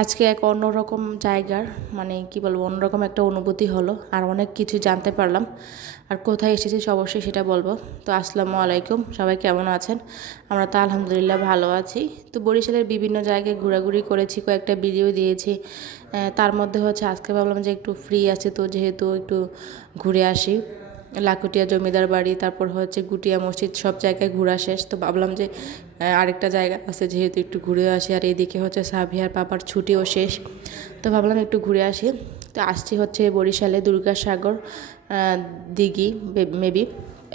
আজকে এক অন্যরকম জায়গার মানে কি বলবো অন্যরকম একটা অনুভূতি হলো আর অনেক কিছু জানতে পারলাম। আর কোথায় এসেছি অবশ্যই সেটা বলবো। তো আসসালামু আলাইকুম, সবাই কেমন আছেন? আমরা তো আলহামদুলিল্লাহ ভালো আছি। তো বরিশালের বিভিন্ন জায়গায় ঘোরাঘুরি করেছি, কয়েকটা ভিডিও দিয়েছি। তার মধ্যে হচ্ছে আজকে ভাবলাম যে একটু ফ্রি আছে, তো যেহেতু একটু ঘুরে আসি। লাখুটিয়া জমিদার বাড়ি, তারপর হচ্ছে গুটিয়া মসজিদ, সব জায়গায় ঘোরা শেষ। তো ভাবলাম যে আরেকটা জায়গা আছে, যেহেতু একটু ঘুরে আসি। আর এইদিকে হচ্ছে সাবিহার পাপার ছুটিও শেষ, তো ভাবলাম একটু ঘুরে আসি। তো আসছি হচ্ছে বরিশালে দুর্গাসাগর দিঘি মেবি।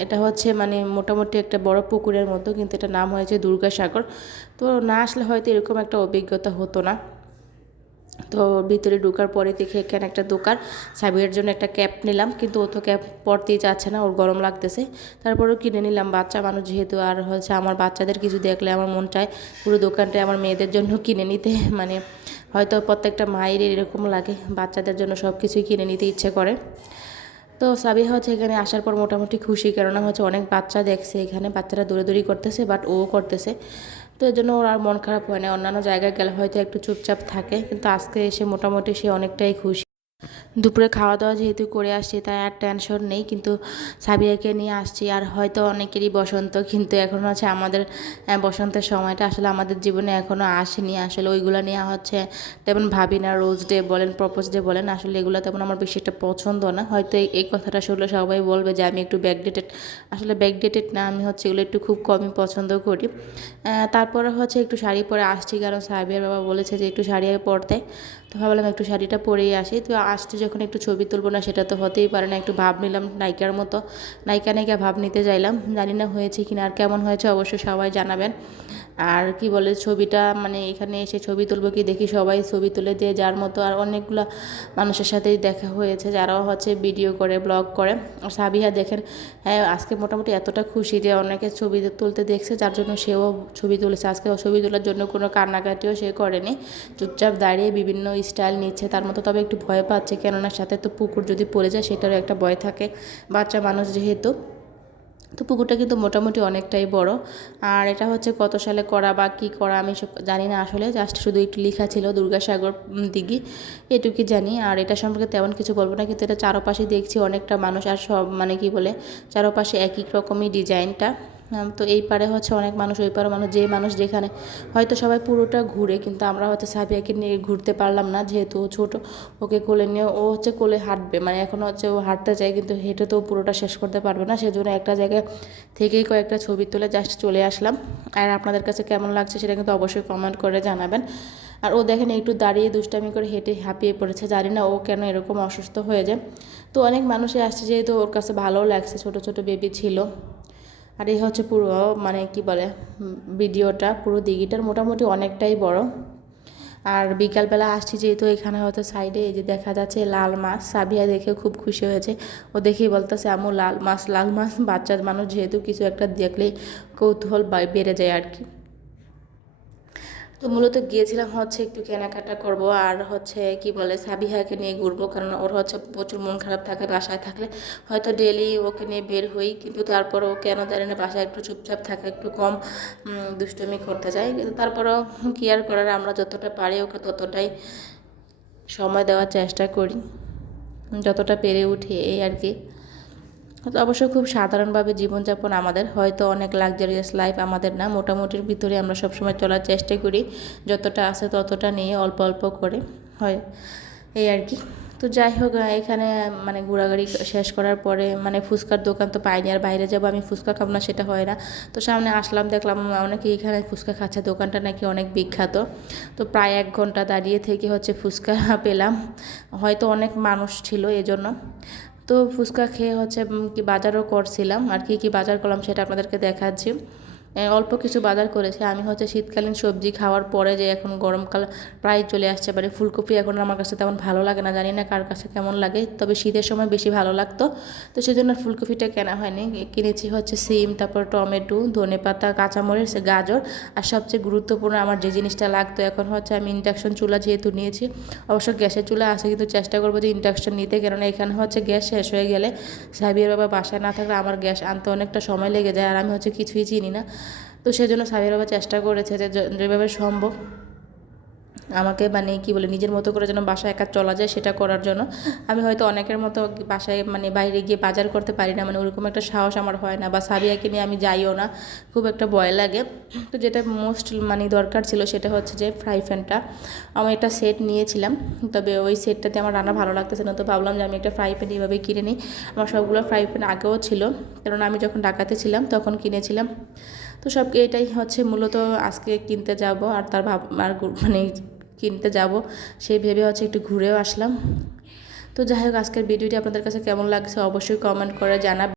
এটা হচ্ছে মানে মোটামুটি একটা বড় পুকুরের মতো, কিন্তু এটা নাম হয়েছে দুর্গাসাগর। তো না আসলে হয়তো এরকম একটা অভিজ্ঞতা হতো না। তো ভিতরে ঢোকার পরে দেখে এখানে একটা দোকান, সাবিরের জন্য একটা ক্যাপ নিলাম, কিন্তু ও তো ক্যাপ পরতেই চাচ্ছে না, ওর গরম লাগতেছে। তারপরেও কিনে নিলাম, বাচ্চা মানুষ যেহেতু। আর হচ্ছে আমার বাচ্চাদের কিছু দেখলে আমার মন চায় পুরো দোকানটায় আমার মেয়েদের জন্য কিনে নিতে। মানে হয়তো প্রত্যেকটা মায়ের এরকম লাগে, বাচ্চাদের জন্য সব কিছুই কিনে নিতে ইচ্ছে করে। তো সাবিহা হচ্ছে এখানে আসার পর মোটামুটি খুশি, কেননা হচ্ছে অনেক বাচ্চা দেখছে এখানে, বাচ্চারা দৌড়াদৌড়ি করতেছে, বাট ও করতেছে। তো এর জন্য ওর আর মন খারাপ হয় না। অন্যান্য জায়গায় গেলে হয়তো একটু চুপচাপ থাকে, কিন্তু আজকে এসে মোটামুটি সে অনেকটাই খুশি। দুপুরে খাওয়া দাওয়া যেহেতু করে আসছি, তাই আর টেনশন নেই। কিন্তু সাবিয়াকে নিয়ে আসছি, আর হয়তো অনেকেরই বসন্ত, কিন্তু এখনও আছে আমাদের বসন্তের সময়টা আসলে আমাদের জীবনে এখনও আসেনি। আসলে ওইগুলো নিয়ে হচ্ছে তেমন ভাবি না। রোজ ডে বলেন, প্রপোজ ডে বলেন, আসলে এগুলো তেমন আমার বেশি একটা পছন্দ না। হয়তো এই কথাটা শুনলে সবাই বলবে যে আমি একটু ব্যাকডেটেড। আসলে ব্যাকডেটেড না, আমি হচ্ছে এগুলো একটু খুব কমই পছন্দ করি। তারপরে হচ্ছে একটু শাড়ি পরে আসছি, কারণ সাবিয়ার বাবা বলেছে যে একটু শাড়ি পরতে। তো ভাবলাম একটু শাড়িটা পরেই আসি। তো আসতে যখন একটু ছবি তুলবো না, সেটা তো হতেই পারে না। একটু ভাব নিলাম নায়িকার মতো, নায়িকা নায়িকা ভাব নিতে যাইলাম। জানি না হয়েছে কিনা, আর কেমন হয়েছে অবশ্যই সবাই জানাবেন। আর কি বলে ছবিটা, মানে এখানে এসে ছবি তুলবো কি, দেখি সবাই ছবি তুলে দিয়ে যার মতো। আর অনেকগুলো মানুষের সাথেই দেখা হয়েছে যারাও হচ্ছে ভিডিও করে, ব্লগ করে। আর সাবিহা দেখেন, হ্যাঁ আজকে মোটামুটি এতটা খুশি যে অনেকে ছবি তুলতে দেখছে, যার জন্য সেও ছবি তুলেছে। আজকে ছবি তোলার জন্য কোনো কান্নাকাটিও সে করেনি, চুপচাপ দাঁড়িয়ে বিভিন্ন স্টাইল নিচ্ছে তার মতো। তবে একটু ভয় পাচ্ছে, কেননা সাথে তো পুকুর যদি পড়ে যায় সেটারও একটা ভয় থাকে, বাচ্চা মানুষ যেহেতু। তো পুকুরটা কিন্তু মোটামুটি অনেকটাই বড়। আর এটা হচ্ছে কত সালে করা বা কী করা আমি সব জানি না আসলে, জাস্ট শুধু একটু লেখা ছিল দুর্গাসাগর দিঘি, এটুকুই জানি। আর এটা সম্পর্কে তেমন কিছু বলবো না, কিন্তু এটা চারপাশে দেখছি অনেকটা মানুষ, আর সব মানে কি বলে চারপাশে একই রকমই ডিজাইনটা। তো এই পারে হচ্ছে অনেক মানুষ, ওই পারে মানুষ, যে মানুষ যেখানে হয়তো সবাই পুরোটা ঘুরে, কিন্তু আমরা হচ্ছে সাবিয়াকে নিয়ে ঘুরতে পারলাম না, যেহেতু ও ছোটো। ওকে কোলে নিয়ে ও হচ্ছে কোলে হাঁটবে, মানে এখন হচ্ছে ও হাঁটতে চায়, কিন্তু হেঁটে তো পুরোটা শেষ করতে পারবে না। সেজন্য একটা জায়গায় থেকেই কয়েকটা ছবি তুলে জাস্ট চলে আসলাম। আর আপনাদের কাছে কেমন লাগছে সেটা কিন্তু অবশ্যই কমেন্ট করে জানাবেন। আর ও দেখেন একটু দাঁড়িয়ে দুষ্টামি করে হেঁটে হাঁপিয়ে পড়েছে, জানি না ও কেন এরকম অসুস্থ হয়ে যায়। তো অনেক মানুষই আসছে, যেহেতু ওর কাছে ভালোও লাগছে, ছোট ছোট বেবি ছিল। আর এই হচ্ছে পুরো মানে কি বলে ভিডিওটা, পুরো দিঘিটার মোটামুটি অনেকটাই বড়। আর বিকালবেলা আসছি যেহেতু, এখানে হয়তো সাইডে এই যে দেখা যাচ্ছে লাল মাছ, সাবিয়া দেখে খুব খুশি হয়েছে। ও দেখেই বলতেছে আম্মু লাল মাছ, লাল মাছ। বাচ্চা মানুষ যেহেতু কিছু একটা দেখলেই কৌতূহল বেড়ে যায় আর কি। তো মূলত গিয়েছিলাম হচ্ছে একটু কেনাকাটা করব, আর হচ্ছে কি বলে সাবিহাকে নিয়ে ঘুরবো, কারণ ওর হচ্ছে প্রচুর মন খারাপ থাকে বাসায় থাকলে। হয়তো ডেলি ওকে নিয়ে বের হই, কিন্তু তারপর ও কেন জানি না বাসায় একটু চুপচাপ থাকে, একটু কম দুষ্টুমি করতে যায়। কিন্তু তারপরও কি আর করার, আমরা যতটা পারি ওকে ততটাই সময় দেওয়ার চেষ্টা করি, যতটা পেরে উঠি এই আর কি। তো অবশ্য খুব সাধারণভাবে জীবনযাপন আমাদের, হয়তো অনেক লাক্সারিয়াস লাইফ আমাদের না, মোটামুটির ভিতরে আমরা সবসময় চলার চেষ্টা করি, যতটা আছে ততটা নিয়ে অল্প অল্প করে হয় এই আর কি। তো যাই হোক, এখানে মানে ঘোরাঘুরি শেষ করার পরে মানে ফুচকার দোকান তো পাইনি, আর বাইরে যাবো আমি ফুচকা খাবো না সেটা হয় না। তো সামনে আসলাম, দেখলাম অনেকে এখানে ফুচকা খাচ্ছে, দোকানটা নাকি অনেক বিখ্যাত। তো প্রায় 1 ঘন্টা দাঁড়িয়ে থেকে হচ্ছে ফুচকা পেলাম, হয়তো অনেক মানুষ ছিল এজন্য। তো ফুচকা খেয়ে হচ্ছে কি বাজারও করছিলাম, আর কি কি বাজার করলাম সেটা আপনাদেরকে দেখাচ্ছি। অল্প কিছু বাজার করেছি আমি হচ্ছে শীতকালীন সবজি খাওয়ার পরে, যে এখন গরমকাল প্রায় চলে আসছে, মানে ফুলকপি এখন আমার কাছে তেমন ভালো লাগে না, জানি না কার কাছে কেমন লাগে, তবে শীতের সময় বেশি ভালো লাগতো। তো সেজন্য ফুলকপিটা কেনা হয়নি, কিনেছি হচ্ছে সিম, তারপর টমেটো, ধনেপাতা, কাঁচামরিচ, গাজর। আর সবচেয়ে গুরুত্বপূর্ণ আমার যে জিনিসটা লাগতো এখন হচ্ছে, আমি ইন্ডাকশন চুলা যেহেতু নিয়েছি, অবশ্য গ্যাসের চুলা আছে, কিন্তু চেষ্টা করবো যে ইন্ডাকশন নিতে, কেননা এখানে হচ্ছে গ্যাস শেষ হয়ে গেলে সাবিয়ার বাবা বাসায় না থাকলে আমার গ্যাস আনতে অনেকটা সময় লেগে যায়, আর আমি হচ্ছে কিছুই চিনি না। তো সেজন্য সাবিয়ার বাবা চেষ্টা করেছে যে যেভাবে সম্ভব আমাকে মানে কি বলে নিজের মতো করে যেন বাসায় একা চলা যায় সেটা করার জন্য। আমি হয়তো অনেকের মতো বাসায় মানে বাইরে গিয়ে বাজার করতে পারি না, মানে ওরকম একটা সাহস আমার হয় না, বা সাবিয়াকে নিয়ে আমি যাইও না, খুব একটা ভয় লাগে। তো যেটা মোস্ট মানে দরকার ছিল সেটা হচ্ছে যে ফ্রাই প্যানটা। আমি একটা সেট নিয়েছিলাম, তবে ওই সেটটাতে আমার রান্না ভালো লাগতেছে না, তো ভাবলাম যে আমি একটা ফ্রাই প্যান এইভাবে কিনে নিই। আমার সবগুলো ফ্রাই প্যান আগেও ছিল, কারণ আমি যখন ঢাকাতে ছিলাম তখন কিনেছিলাম। তো সব এটাই হচ্ছে মূলত আজকে কিনতে যাব, আর তার আর মানে কিনতে যাব সেই ভেবে হচ্ছে একটু ঘুরেও আসলাম। তো যাই হোক, আজকের ভিডিওটি আপনাদের কাছে কেমন লাগছে অবশ্যই কমেন্ট করে জানাবেন।